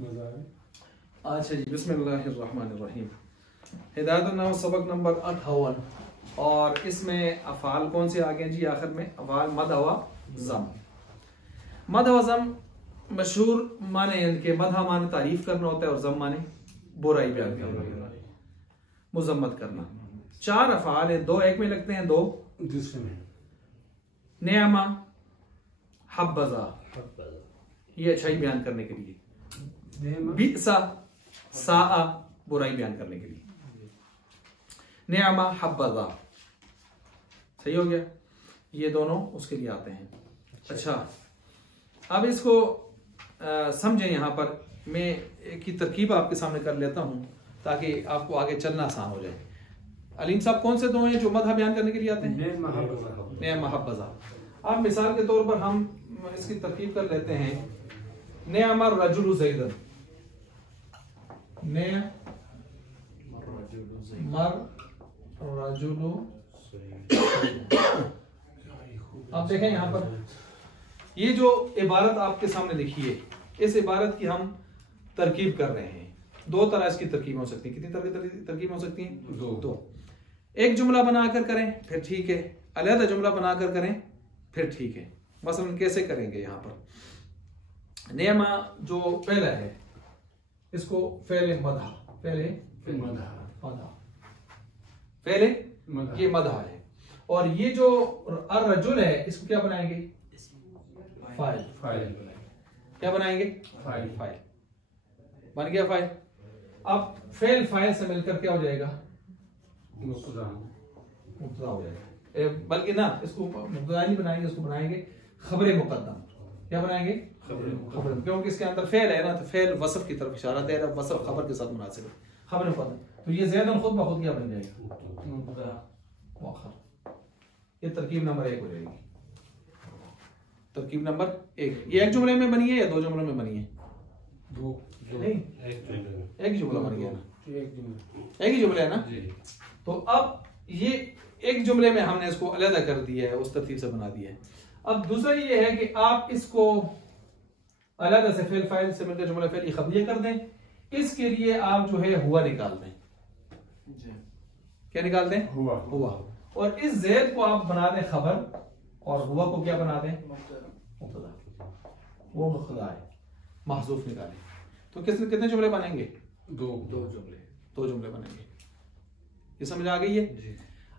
अच्छा जी, बिस्मिल्लाहिर्रहमानिर्रहीम। हिदायतुन्नास सबक नंबर 58 और इसमें अफ़ाल कौन से आ गए जी? आखिर में अफ़ाल मद व ज़म। मद व ज़म मशहूर माने इनके मदह माने तारीफ करना होता है और ज़म माने बुराई बयान करना, मुज़म्मत करना। चार अफ़ाल है, दो एक में लगते हैं, दो दूसरे में। नेअमा, हब्बज़ा, ये अच्छाई बयान करने के लिए, बिसा, साआ, बुराई बयान करने के लिए। नेअमा, हब्बज़ा, सही हो गया। ये दोनों उसके लिए आते हैं। अच्छा, अब इसको समझें। यहाँ पर मैं एक ही तरकीब आपके सामने कर लेता हूँ ताकि आपको आगे चलना आसान हो जाए। अलीम साहब, कौन से दो हैं जो मदह बयान करने के लिए आते हैं? नेअमा, हब्बज़ा। अब मिसाल के तौर पर हम इसकी तरकीब कर लेते हैं। नेअमा रजुलु ज़ैदन, रजुलु। अब देखें यहाँ पर ये जो इबारत आपके सामने लिखी है, इस इबारत की हम तरकीब कर रहे हैं। दो तरह इसकी तरकीब हो सकती है। कितनी तरह की तरकीब हो सकती है? दो। एक जुमला बनाकर करें फिर ठीक है, अलग जुमला बनाकर करें फिर ठीक है। मसलन कैसे करेंगे? यहाँ पर नेमा जो पहला है इसको पहले मदह, पहले ये मदह है। और ये जो अर्रजुल है इसको क्या बनाएंगे? फाइल। क्या बनाएंगे? फाइल। बन गया फाइल। अब फेल फाइल से मिलकर क्या हो जाएगा? मुब्तदा हो जाएगा। बल्कि ना, इसको मुब्तदा नहीं बनाएंगे, इसको बनाएंगे खबर मुकद्दम। क्या बनाएंगे? खबर, क्योंकि इसके अंदर फेल है ना, तो फेल वसफ की तरफ इशारा दे रहा है, वसफ खबर के साथ मुनासिब है। खबर मुकद्दम, तो ये ज़ैदन खुद ब खुद क्या बन जाएगा? ये तरकीब नंबर 1 हो जाएगी। तरकीब नंबर 1 ये एक जुमले में बनी है या दो जुमलों में बनी है? दो। नहीं, एक ही जुमला बन गया ना, एक ही जुमला है ना। तो अब ये एक जुमले में हमने इसको अलग कर दिया है, उस तरतीब से बना दिया है। अब दूसरा ये है कि आप इसको अलग से फेल फाइल से मिलकर जुमला फेल खबरिया कर दें। इसके लिए आप जो है हुआ निकाल दें। क्या निकाल दें? हुआ। और इस ज़ैद को आप बना दें खबर और हुआ को क्या बना दें? मुब्तदा। वो मुब्तदा है, महज़ूफ निकालें। तो कितने जुमले बनेंगे? दो जुमले बनेंगे। ये समझ आ गई है?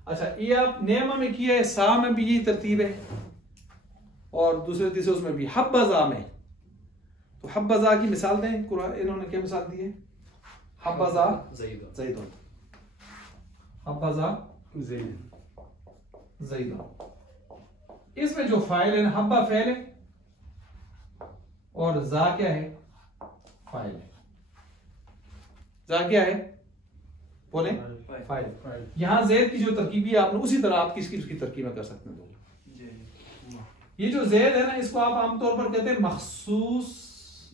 अच्छा, ये आप नेमा में किया है, सा में भी यही तरतीब है और दूसरे तीसरे उसमें भी। हब्बज़ा में, तो हब्बज़ा की मिसाल दें। कुरान इन्होंने क्या मिसाल दी है? हब्बज़ा ज़ैदुन, हब्बज़ा ज़ैदुन। इसमें जो फाइल है ना, हब्बा फेल है और जा क्या है? फाइल है। जा क्या है? बोले फाइल। यहां ज़ैद की जो तरकीब है आपने उसी तरह आप किसकी तरकीब में कर सकते हैं। ये जो ज़ैद है ना, इसको आप आमतौर पर कहते हैं मखसूस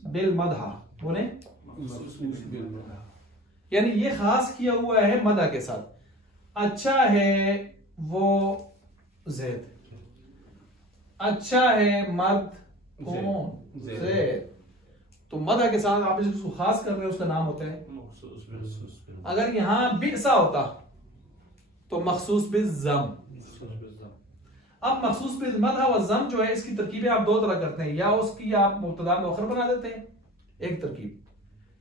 बिल मदह। बोले यानी ये खास किया हुआ है मदह के साथ। अच्छा है वो ज़ैद, अच्छा है मर्द कौन? ज़ैद। तो मदह के साथ आप जिसको खास कर रहे हैं उसका नाम होता है। अगर यहां बिसा होता तो मखसूस बिल ज़म। अब मखसूस बिल मदह व ज़म जो है, इसकी तरकीबें आप दो तरह करते हैं। या उसकी आप मुब्तदा मुअख्खर बना देते हैं, एक तरकीब,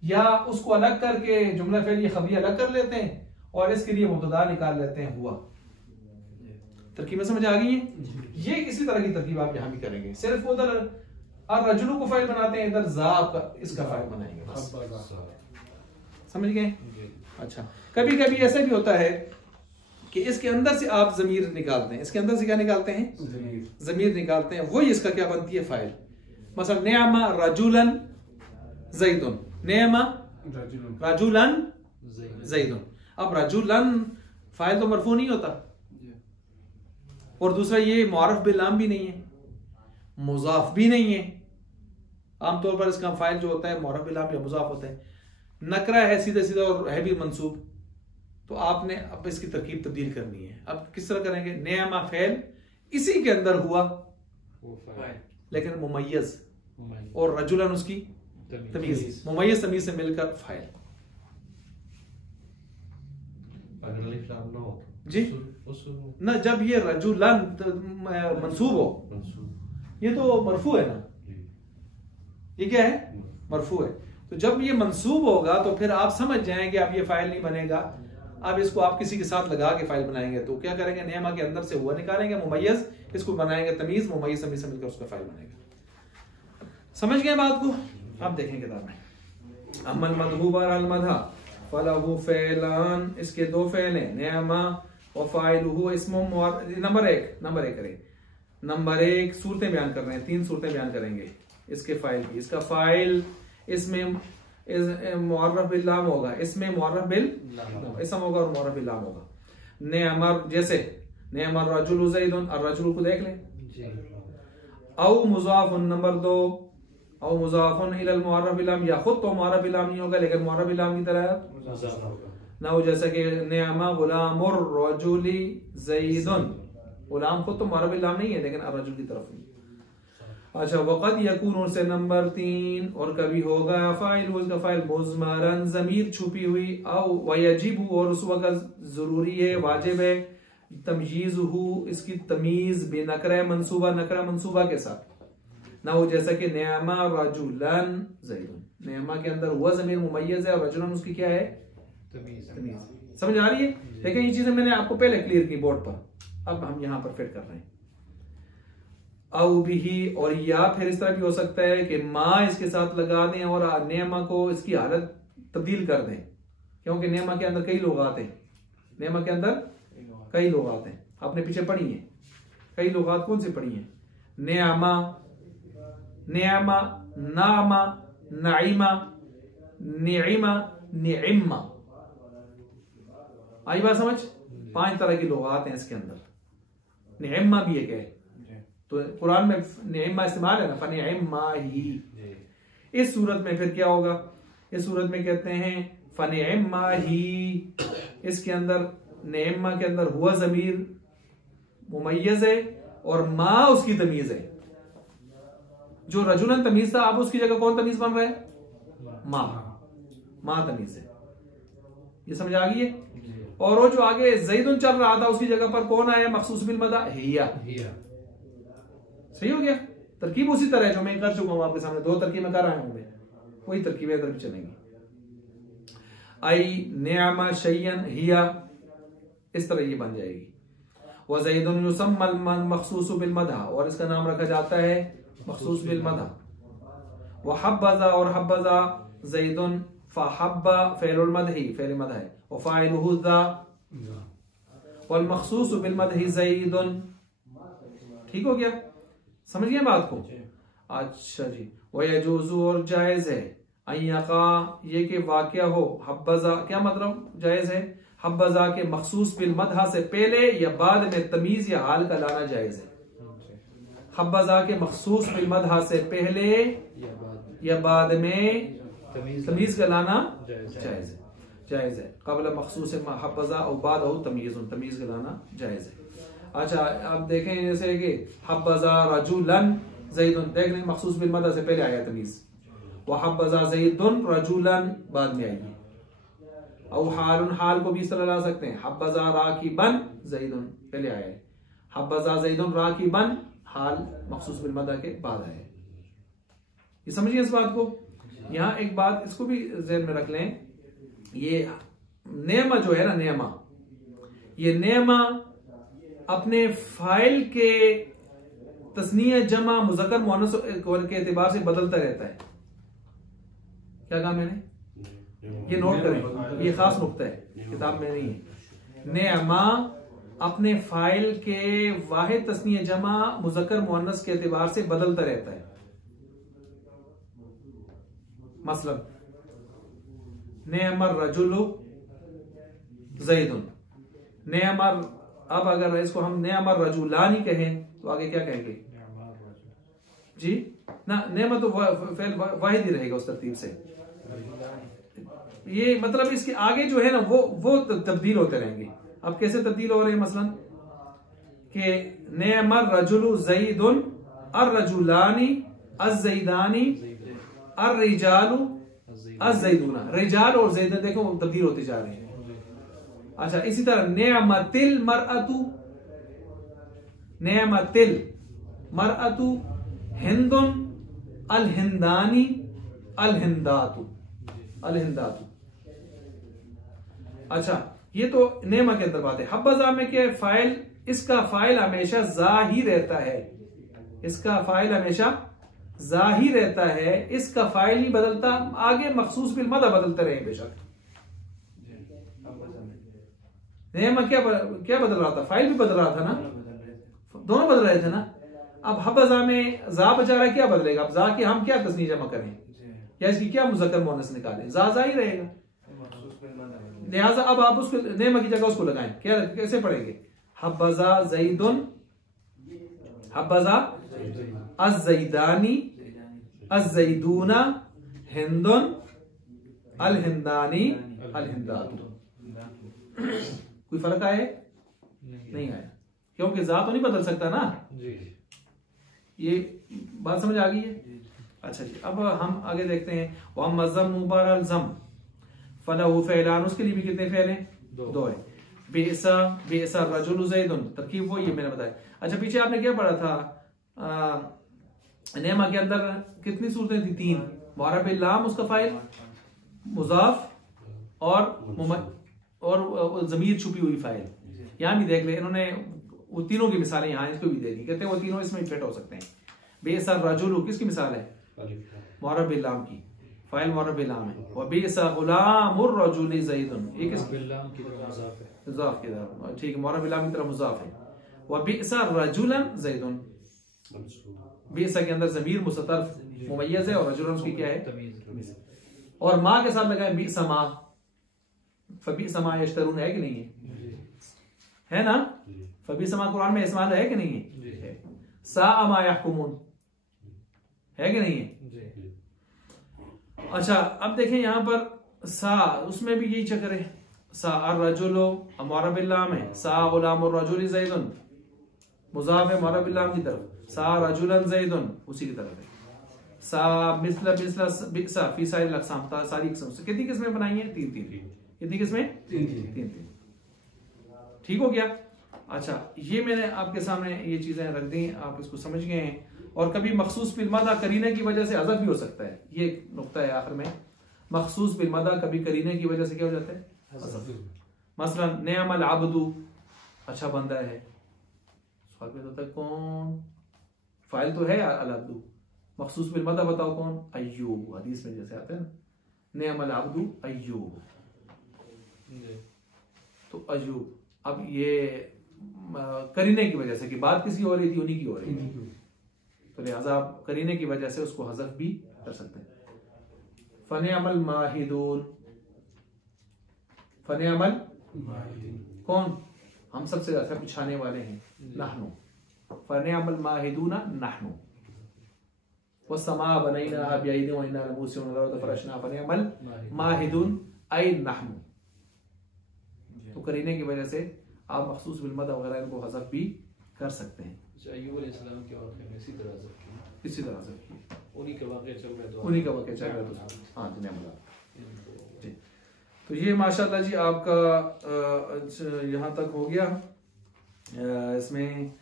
या उसको अलग करके जुमला फेल खबरिया अलग कर लेते हैं और इसके लिए मुब्तदा निकाल लेते हैं हुआ। तरकीबें समझ आ गई हैं? ये इसी तरह की तरकीब आप यहां भी करेंगे। सिर्फ उधर अर्रजुलु को फाइल बनाते हैं, इधर जा का इसका फाइल बनाएंगे। समझ गए? अच्छा, कभी कभी ऐसा भी होता है कि इसके अंदर से आप ज़मीर निकालते हैं। इसके अंदर से क्या निकालते हैं? ज़मीर निकालते हैं। वही इसका क्या बनती है? फाइल। मसलन नेअमा रजुलन ज़ैदुन, नेअमा रजुलन ज़ैदुन। अब रजुलन फाइल तो मरफू नहीं होता, और दूसरा ये मुआरफ बिलाम भी नहीं है, मुजाफ भी नहीं है। आमतौर पर इसका फाइल जो होता है मुआरफ बिलाम या मुजाफ होता है। नकरा है सीधा सीधा और है भी मंसूब। तो आपने अब इसकी तरकीब तब्दील करनी है। अब किस तरह करेंगे? नेअमा फेल, इसी के अंदर हुआ लेकिन मुमय्यज, और रजुलन उसकी तमीज, मुमय्यज तमीज से मिलकर फाइल। अगर अलिफ लाम ना हो जी ना, जब ये रजुलन मंसूब हो, ये तो मरफू है ना, ये क्या है, मरफू है। तो जब ये मंसूब होगा तो फिर आप समझ जाएंगे अब ये फाइल नहीं बनेगा। अब इसको आप किसी के साथ लगा के फाइल बनाएंगे तो क्या करेंगे, नेमा के अंदर से हुआ निकालेंगे, मुमय्यज इसको बनाएंगे तमीज, मुमय्यज तमीज से मिलकर उसका फाइल बनेगा। समझ गए बात को? अब देखें किताब में अमल मदहूब अल मदहा फलहु फ़ैलान, इसके दो फ़ैल हैं, नेमा व फ़ाइलुहु इस्मुम। नंबर एक करें, नंबर एक सूरतें बयान कर रहे हैं, 3 सूरतें बयान करेंगे इसके फाइल की। इसका फाइल इसमें मुअर्रफ बिल लाम होगा, इसमें मुअर्रफ बिल इसम होगा और मुअर्रफ बिल लाम होगा। नेअमर, जैसे नेअमर रजुल ज़ैदुन, और रजुल को देख लें। औ मुज़ाफ़ुन, नंबर 2, औ मुज़ाफ़ुन इलल मुअर्रफ बिल लाम, या खुद तो मुअर्रफ बिल लाम नहीं होगा लेकिन मुअर्रफ बिल लाम की तरह ना हो, जैसे कि नेअमा गुलामुर रजुली ज़ैदुन, गुलाम खुद तो मुअर्रफ बिल लाम नहीं है लेकिन रजुल की तरफ नहीं। अच्छा, वक़द यकून से नंबर 3, और कभी होगा फाइल, उसका फाइल मुज़मरन, ज़मीर छुपी हुई, औ वयजिब, और उस वक़्त जरूरी है, वाजिब है, तमयीज़ुहु, इसकी तमीज बेनकरा मंसूबा, नकरा मंसूबा के साथ ना हो, जैसा कि नेअमा रजुलन ज़ैदुन, नेअमा के अंदर हुआ ज़मीर मुमय्यज़ है और रजुलन उसकी क्या है, तमीज। समझ आ रही है? लेकिन ये चीजें मैंने आपको पहले क्लियर की बोर्ड पर, अब हम यहां पर फिट कर रहे हैं। औ बिही, और या फिर इस तरह भी हो सकता है कि माँ इसके साथ लगा दें और नेमा को इसकी हालत तब्दील कर दें, क्योंकि नेमा के अंदर कई लोग आते हैं, नेमा के अंदर कई लोग आते हैं, आपने पीछे पढ़ी है कई लोग कौन से पढ़ी है, नेमा, नेमा, नामा, नाइमा, निइमा, निइम्मा। आई बात समझ? 5 तरह के लोग आते हैं इसके अंदर, निइम्मा भी एक है, तो कुरान में निइम्मा इस्तेमाल है ना, फनिइम्मा ही। इस सूरत में फिर क्या होगा, इस सूरत में कहते हैं फनिइम्मा ही, इसके अंदर निइम्मा के अंदर हुआ जमीर मुमय्यज है और माँ उसकी तमीज है। जो रजुलन तमीज था, अब उसकी जगह कौन तमीज बन रहा है, माँ तमीज है। ये समझ आ गई है? और वो जो आगे ज़ैदुन चल रहा था उसकी जगह पर कौन आया, मखसूस बिल मदा, हिया। सही हो गया? तरकीब उसी तरह जो मैं कर चुका हूं आपके सामने, 2 तरकीबें कर रहा हूं मैं, वही तरकीबें इधर भी चलेंगी। आई निअमा शैयन हिया, इस तरह ये बन जाएगी। व ज़ैदुन युसम्मल मखसूस बिल मदा, और इसका नाम रखा जाता है मखसूस बिल मदा। व हब्बज़ा, और हब्बज़ा ज़ैदुन, फहब्बा फ़िअलुल मदही, फ़िअल मदह है, व फ़ाइलुहु ज़ा, वल मखसूस बिल मदही ज़ैदुन। ठीक हो गया? समझ गए बात को? अच्छा जी। वयजूज़ु, और जायज है, अयका, ये कि वाक़या हो, हब्बज़ा, क्या मतलब जायज है, हब्बज़ा के मखसूस बिल मदहा से पहले या बाद में तमीज या हाल का लाना जायज है। हब्बज़ा के मखसूस बिल मदहा से पहले या बाद में तमीज का लाना जायज है। क़ब्ल मखसूस हब्बज़ा और बाद तमीज का लाना जायज है। अच्छा, अब देखें जैसे कि हब्बज़ा रजुलन ज़ैदुन, देख लें मखसूस बिल मदह से पहले आया तमीज, व हब्बज़ा ज़ैदुन रजुलन बाद में आएगी। और हालुन, हाल को भी इस तरह ला सकते हैं, हब्बज़ा राकिबन ज़ैदुन पहले आया है, हब्बज़ा ज़ैदुन राकिबन हाल मखसूस बिल मदह के बाद आया है। ये समझिए इस बात को। यहाँ एक बात इसको भी ज़हन में रख लें, ये नेमा जो है ना, नेमा, ये नेमा अपने फाइल के तस्नीय जमा मुज़क्कर मुअन्नस के एतबार से बदलता रहता है। क्या कहा मैंने? ये नोट करें, ये खास नुक्ता है, किताब में नहीं है। नेमा अपने फाइल के वाहिद तस्नीय जमा मुज़क्कर मुअन्नस के एतबार से बदलता रहता है। मसलन नेअमर रजुलु ज़ैदुन, नेअमर, अब अगर इसको हम नेअमर रजुलानी कहें तो आगे क्या कहेंगे जी ना, नेअमत तो वाहिद ही रहेगा उस तरतीब से। ये मतलब इसके आगे जो है ना वो तब्दील होते रहेंगे। अब कैसे तब्दील हो रहे हैं, मसलन कि नेअमर रजुलु ज़ैदुन, अर रजुलानी, अज़ ज़ैदानी, अर्रिजालु अज़्ज़ैदूना, रिजाल और ज़ैदन देखो तब्दील होते जा रहे हैं। अच्छा इसी तरह निअमतिल मरअतु, निअमतिल मरअतु, हिंदुन अल हिंदानी अल हिंदातु, अल हिंदातु। अच्छा ये तो नेमा के अंदर बात है। हब्बज़ा में क्या फाइल, इसका फाइल हमेशा जा ही रहता है, इसका फाइल हमेशा जा ही रहता है, इसका फाइल नहीं बदलता, आगे मखसूस बिल मदा बदलते रहे बेशक। नेमा क्या बदल रहा था, फाइल भी बदल रहा था ना, दोनों बदल रहे थे ना। अब हब्बज़ा में जा बेचारा क्या बदलेगा, अब जा के हम क्या तस्नीह जमा करें या इसकी क्या मुज़क्कर मुअन्नस निकालें, जा ही रहेगा। लिहाजा अब आप उसको नेमा की जगह उसको लगाएं, क्या कैसे पढ़ेंगे, हब्बज़ा ज़ैदुन, हब्बज़ा अज़्ज़ैदानी अज़्ज़ैदूना हिंदुन अल हिंदानी अल हिंदातु। कोई फर्क आया? नहीं आया, क्योंकि जा तो नहीं बदल सकता ना। ये बात समझ आ गई है। अच्छा जी अब हम आगे देखते हैं। वह मज़म मुबारल ज़म फलहु फ़ैलान, उसके लिए भी कितने फ़ैल हैं? दो है। बेसा बेसा रजुल ज़ैदुन, तरकीब वो ये मैंने बताया। अच्छा पीछे आपने क्या पढ़ा था, नेमा के अंदर कितनी सूरतें थी? तीन। मुअर्रब लाम उसका फाइल, मुज़ाफ और ज़मीर छुपी हुई फाइल। यहाँ भी देख ले इन्होंने वो तीनों की मिसालें यहाँ इसको भी दे दी, कहते हैं वो तीनों इसमें फिट हो सकते हैं। बेसा रजुल किसकी मिसाल है? मुअर्रब लाम की, फाइल मुअर्रब लाम है। व बेसा गुलामुर रजुल ज़ैदुन, ये किसकी मुज़ाफ की तरफ, ठीक है, मुअर्रब लाम की तरफ मुज़ाफ है। व बेसा रजुलन ज़ैदुन, बेसा के अंदर ज़मीर मुस्ततर मुमय्यज़ है और रजुलन उसकी क्या है? तमीज़। और माँ के साथ लगाए बिसा मा, फबीसा मा यश्तरून है कि नहीं है ना? फबीसा मा कुरान में इस्तेमाल है कि नहीं है? साअ मा यहकुमून है कि नहीं है? अच्छा अब देखें यहाँ पर सा, उसमें भी यही चक्कर है। सा अर्रजुलो मुअर्रब लाम है, सा गुलामुर रजुल ज़ैदुन मुज़ाफ है मुअर्रब लाम की तरफ, सा रजुलन ज़ैदुन उसी की तरफ है। सा मिस्ला मिस्ला बिसा फी साइल अक़साम, सारी किस्म से कितनी किस्में बनाई हैं? तीन तीन। कितनी किस्में? तीन। ठीक हो गया। अच्छा ये मैंने आपके सामने ये चीजें रख दी, आप इसको समझ गए हैं। और कभी मखसूस बिल मदा करीने की वजह से हज़फ भी हो सकता है, ये नुक्ता है आखिर में। मखसूस बिल मदा कभी करीने की वजह से क्या हो जाता है? हज़फ। मसलन निअमल अब्दु, अच्छा बंदा है। सवाल पैदा होता है कौन? फाइल तो है अल अब्दु, मखसूस बिल मदा बताओ कौन? अय्यूब, हदीस में जैसे आता है ना, निअमल अब्दु अय्यूब, तो अय्यूब। अब ये करीने की वजह से कि बात किसी हो रही थी, उन्हीं की हो रही थी, तो लिहाजा आप करीने की वजह से उसको हज़फ भी कर सकते हैं। फनिअमल माहिदून, फनिअमल कौन? हम सबसे ज्यादा पिछाने वाले हैं, नहनु। फनिअमल माहिदूना नहनु। वस्समा बनैनाहा बिअयदिन व इन्ना लमूसिऊन वल फरशना फनिअमल माहिदून ऐ नहनु। तो करीने की वजह से आप मखसूस बिल मद वगैरह इनको हज़फ भी कर सकते हैं। अय्यूब अलैहिस्सलाम के वाक़े में इसी तरह हज़फ की, इसी तरह से उन्हीं का वाक़या चल रहा है, उन्हीं का वाक़या चल रहा है। हाँ जी। तो ये माशाल्लाह जी आपका यहाँ तक हो गया। इसमें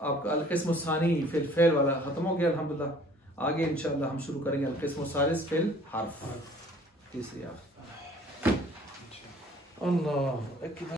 आपका अल-क़िस्म सानी फिल फ़ेल वाला ख़त्म हो गया अल्हम्दुलिल्लाह। आगे इंशाअल्लाह हम शुरू करेंगे अल-क़िस्म सालिस फिल हर्फ, तीसरी। अल्लाह